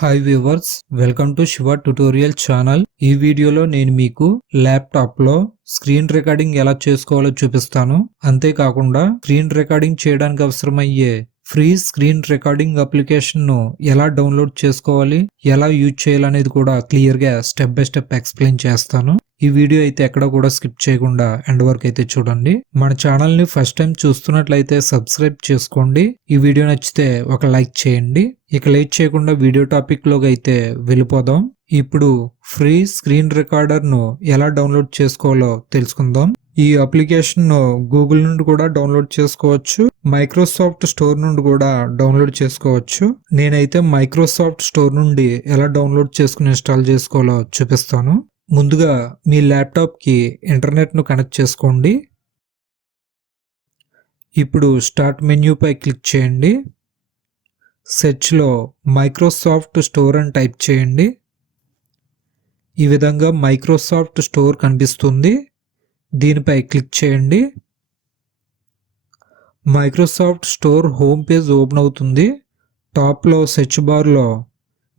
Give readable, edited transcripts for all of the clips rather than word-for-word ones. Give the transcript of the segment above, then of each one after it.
Hi viewers, welcome to Shiva tutorial channel. ఈ వీడియోలో నేను మీకు ల్యాప్టాప్ లో స్క్రీన్ రికార్డింగ్ ఎలా చేసుకోవాలో చూపిస్తాను. అంతేకాకుండా స్క్రీన్ రికార్డింగ్ చేయడానికి అవసరమయ్యే ఫ్రీ స్క్రీన్ రికార్డింగ్ అప్లికేషన్ ను ఎలా డౌన్లోడ్ చేసుకోవాలి, ఎలా యూజ్ చేయాలనేది కూడా క్లియర్ గా స్టెప్ బై స్టెప్ ఎక్స్ప్లెయిన్ చేస్తాను. ఈ వీడియో అయితే ఎక్కడ కూడా స్కిప్ చేయకుండా ఎండ్ వరకు అయితే చూడండి. మన ఛానల్ ని ఫస్ట్ టైం చూస్తున్నట్లయితే సబ్స్క్రైబ్ చేసుకోండి. ఈ వీడియో నచ్చితే ఒక లైక్ చేయండి. ఇక లేట్ చేయకుండా వీడియో టాపిక్ లోకి అయితే వెళ్ళిపోదాం. ఇప్పుడు ఫ్రీ స్క్రీన్ రికార్డర్ ను ఎలా డౌన్లోడ్ చేసుకోవాలో తెలుసుకుందాం. ఈ అప్లికేషన్ ను గూగుల్ నుండి కూడా డౌన్లోడ్ చేసుకోవచ్చు, మైక్రోసాఫ్ట్ స్టోర్ నుండి కూడా డౌన్లోడ్ చేసుకోవచ్చు. నేనైతే మైక్రోసాఫ్ట్ స్టోర్ నుండి ఎలా డౌన్లోడ్ చేసుకుని ఇన్స్టాల్ చేసుకోవాలో చూపిస్తాను. ముందుగా మీ ల్యాప్టాప్ కి ఇంటర్నెట్ ను కనెక్ట్ చేసుకోండి. ఇప్పుడు స్టార్ట్ మెన్యూ పై క్లిక్ చేయండి. సెర్చ్ లో మైక్రోసాఫ్ట్ స్టోర్ అని టైప్ చేయండి. ఈ విధంగా మైక్రోసాఫ్ట్ స్టోర్ కనిపిస్తుంది. దీనిపై క్లిక్ చేయండి. Microsoft store home page open అవుతుంది. టాప్ లో సెర్చ్ బార్ లో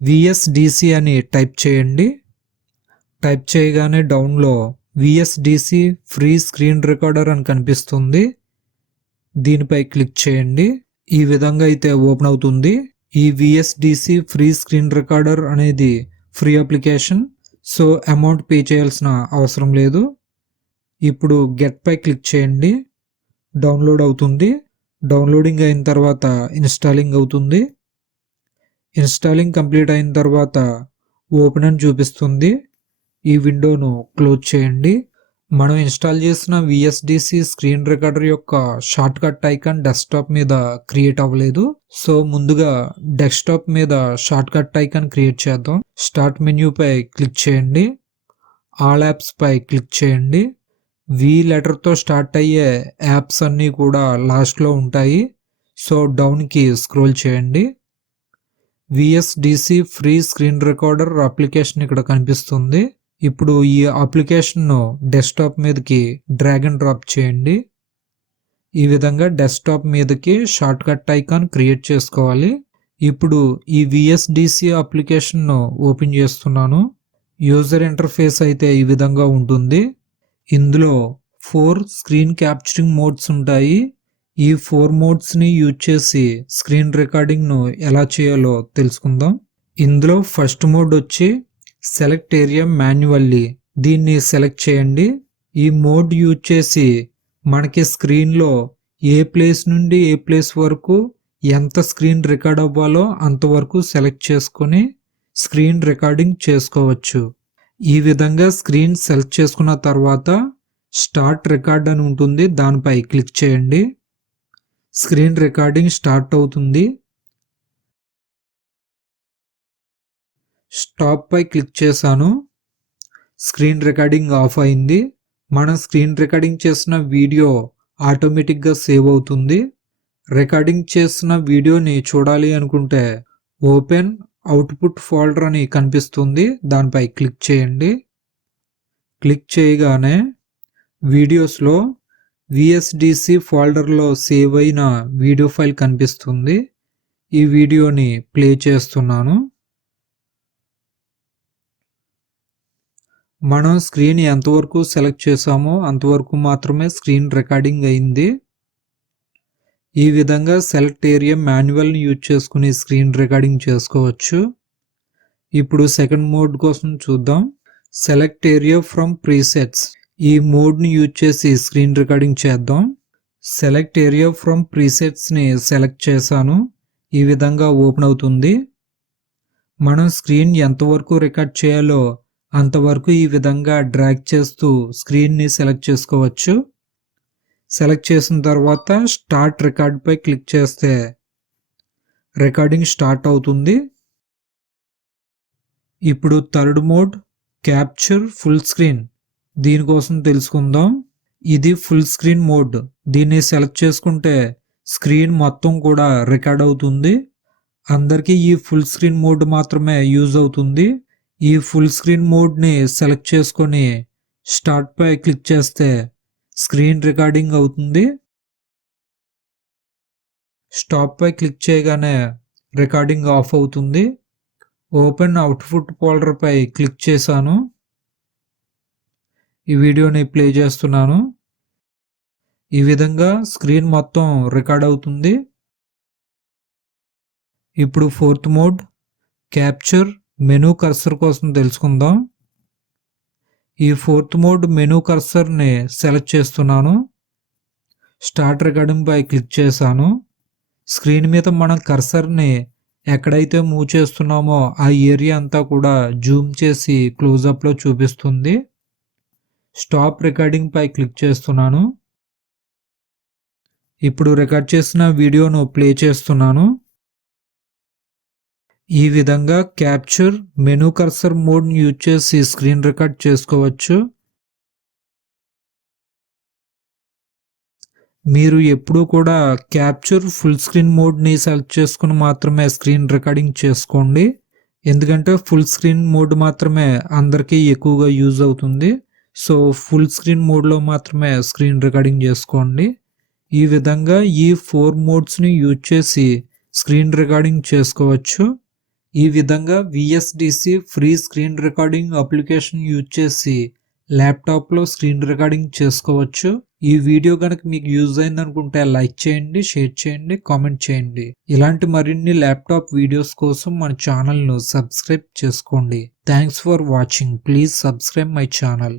VSDC అని టైప్ చేయండి. టైప్ చేయగానే డౌన్ లో VSDC ఫ్రీ స్క్రీన్ రికార్డర్ అని కనిపిస్తుంది. దీనిపై క్లిక్ చేయండి. ఈ విధంగా అయితే ఓపెన్ అవుతుంది. ఈ VSDC ఫ్రీ స్క్రీన్ రికార్డర్ అనేది free application, so amount pay చేయాల్సిన అవసరం లేదు. ఇప్పుడు గెట్ పై క్లిక్ చేయండి. డౌన్లోడ్ అవుతుంది. డౌన్లోడింగ్ అయిన తర్వాత ఇన్స్టాలింగ్ అవుతుంది. ఇన్స్టాలింగ్ కంప్లీట్ అయిన తర్వాత ఓపెన్ అని చూపిస్తుంది. ఈ విండోను క్లోజ్ చేయండి. మనం ఇన్స్టాల్ చేసిన VSDC స్క్రీన్ రికార్డర్ యొక్క షార్ట్ కట్ ఐకాన్ డెస్క్టాప్ మీద క్రియేట్ అవ్వలేదు. సో ముందుగా డెస్క్టాప్ మీద షార్ట్ కట్ ఐకాన్ క్రియేట్ చేద్దాం. స్టార్ట్ మెన్యూ పై క్లిక్ చేయండి. ఆల్ యాప్స్ పై క్లిక్ చేయండి. V లెటర్ తో స్టార్ట్ అయ్యే యాప్స్ అన్నీ కూడా లాస్ట్ లో ఉంటాయి. సో డౌన్ కి స్క్రోల్ చేయండి. VSDC free screen recorder application ఇక్కడ కనిపిస్తుంది. ఇప్పుడు ఈ అప్లికేషన్ ను డెస్క్టాప్ మీదకి డ్రాగ్ అండ్ డ్రాప్ చేయండి. ఈ విధంగా డెస్క్టాప్ మీదకి షార్ట్ కట్ ఐకాన్ క్రియేట్ చేసుకోవాలి. ఇప్పుడు ఈ VSDC అప్లికేషన్ ను ఓపెన్ చేస్తున్నాను. యూజర్ ఇంటర్ఫేస్ అయితే ఈ విధంగా ఉంటుంది. ఇందులో 4 స్క్రీన్ క్యాప్చరింగ్ మోడ్స్ ఉంటాయి. ఈ 4 మోడ్స్ ని యూజ్ చేసి స్క్రీన్ రికార్డింగ్ ను ఎలా చేయాలో తెలుసుకుందాం. ఇందులో ఫస్ట్ మోడ్ వచ్చి సెలెక్ట్ ఏరియా మాన్యువల్లీ. దీన్ని సెలెక్ట్ చేయండి. ఈ మోడ్ యూజ్ చేసి మనకి స్క్రీన్ లో ఏ ప్లేస్ నుండి ఏ ప్లేస్ వరకు ఎంత స్క్రీన్ రికార్డ్ అవ్వాలో అంతవరకు సెలెక్ట్ చేసుకుని స్క్రీన్ రికార్డింగ్ చేసుకోవచ్చు. ఈ విధంగా స్క్రీన్ సెలెక్ట్ చేసుకున్న తర్వాత స్టార్ట్ రికార్డ్ అని ఉంటుంది. దానిపై క్లిక్ చేయండి. స్క్రీన్ రికార్డింగ్ స్టార్ట్ అవుతుంది. స్టాప్ పై క్లిక్ చేశాను. స్క్రీన్ రికార్డింగ్ ఆఫ్ అయింది. మనం స్క్రీన్ రికార్డింగ్ చేసిన వీడియో ఆటోమేటిక్గా సేవ్ అవుతుంది. రికార్డింగ్ చేసిన వీడియోని చూడాలి అనుకుంటే ఓపెన్ అవుట్పుట్ ఫోల్డర్ అని కనిపిస్తుంది. దానిపై క్లిక్ చేయండి. క్లిక్ చేయగానే వీడియోస్లో VSDC ఫోల్డర్లో సేవ్ అయిన వీడియో ఫైల్ కనిపిస్తుంది. ఈ వీడియోని ప్లే చేస్తున్నాను. మనం స్క్రీన్ ఎంతవరకు సెలెక్ట్ చేసామో అంతవరకు మాత్రమే స్క్రీన్ రికార్డింగ్ అయింది. ఈ విధంగా సెలెక్ట్ ఏరియా మాన్యువల్ని యూజ్ చేసుకుని స్క్రీన్ రికార్డింగ్ చేసుకోవచ్చు. ఇప్పుడు సెకండ్ మోడ్ కోసం చూద్దాం. Select area from presets. ఈ మోడ్ని యూజ్ చేసి స్క్రీన్ రికార్డింగ్ చేద్దాం. సెలెక్ట్ ఏరియా ఫ్రమ్ ప్రీసెట్స్ని సెలెక్ట్ చేశాను. ఈ విధంగా ఓపెన్ అవుతుంది. మనం స్క్రీన్ ఎంతవరకు రికార్డ్ చేయాలో అంతవరకు ఈ విధంగా డ్రాగ్ చేస్తూ స్క్రీన్ని సెలెక్ట్ చేసుకోవచ్చు. సెలెక్ట్ చేసిన తర్వాత స్టార్ట్ రికార్డ్ పై క్లిక్ చేస్తే రికార్డింగ్ స్టార్ట్ అవుతుంది. ఇప్పుడు third mode capture full screen. దీనికోసం తెలుసుకుందాం. ఇది ఫుల్ స్క్రీన్ మోడ్. దీన్ని సెలెక్ట్ చేసుకుంటే స్క్రీన్ మొత్తం కూడా రికార్డ్ అవుతుంది. అందరికీ ఈ ఫుల్ స్క్రీన్ మోడ్ మాత్రమే యూజ్ అవుతుంది. ఈ ఫుల్ స్క్రీన్ మోడ్ని సెలెక్ట్ చేసుకొని స్టార్ట్ పై క్లిక్ చేస్తే స్క్రీన్ రికార్డింగ్ అవుతుంది. స్టాప్ పై క్లిక్ చేయగానే రికార్డింగ్ ఆఫ్ అవుతుంది. ఓపెన్ అవుట్పుట్ ఫోల్డర్పై క్లిక్ చేశాను. ఈ వీడియోని ప్లే చేస్తున్నాను. ఈ విధంగా స్క్రీన్ మొత్తం రికార్డ్ అవుతుంది. ఇప్పుడు fourth mode capture menu cursor కోసం తెలుసుకుందాం. ఈ ఫోర్త్ మోడ్ మెనూ కర్సర్ని సెలెక్ట్ చేస్తున్నాను. స్టార్ట్ రికార్డింగ్ పై క్లిక్ చేశాను. స్క్రీన్ మీద మనం కర్సర్ని ఎక్కడైతే మూవ్ చేస్తున్నామో ఆ ఏరియా అంతా కూడా జూమ్ చేసి క్లోజప్లో చూపిస్తుంది. స్టాప్ రికార్డింగ్ పై క్లిక్ చేస్తున్నాను. ఇప్పుడు రికార్డ్ చేసిన వీడియోను ప్లే చేస్తున్నాను. ఈ విధంగా క్యాప్చర్ మెనూ కర్సర్ మోడ్ని యూజ్ చేసి స్క్రీన్ రికార్డ్ చేసుకోవచ్చు. మీరు ఎప్పుడూ కూడా క్యాప్చర్ ఫుల్ స్క్రీన్ మోడ్ని సెలెక్ట్ చేసుకుని మాత్రమే స్క్రీన్ రికార్డింగ్ చేసుకోండి. ఎందుకంటే ఫుల్ స్క్రీన్ మోడ్ మాత్రమే అందరికీ ఎక్కువగా యూజ్ అవుతుంది. సో ఫుల్ స్క్రీన్ మోడ్లో మాత్రమే స్క్రీన్ రికార్డింగ్ చేసుకోండి. ఈ విధంగా ఈ 4 మోడ్స్ని యూజ్ చేసి స్క్రీన్ రికార్డింగ్ చేసుకోవచ్చు. ఈ విధంగా VSDC free screen recording application use చేసి ల్యాప్టాప్లో స్క్రీన్ రికార్డింగ్ చేసుకోవచ్చు. ఈ వీడియో కనుక మీకు యూజ్ అయిందనుకుంటే లైక్ చేయండి, షేర్ చేయండి, కామెంట్ చేయండి. ఇలాంటి మరిన్ని ల్యాప్టాప్ వీడియోస్ కోసం మన ఛానల్ను సబ్స్క్రైబ్ చేసుకోండి. Thanks for watching. Please subscribe my channel.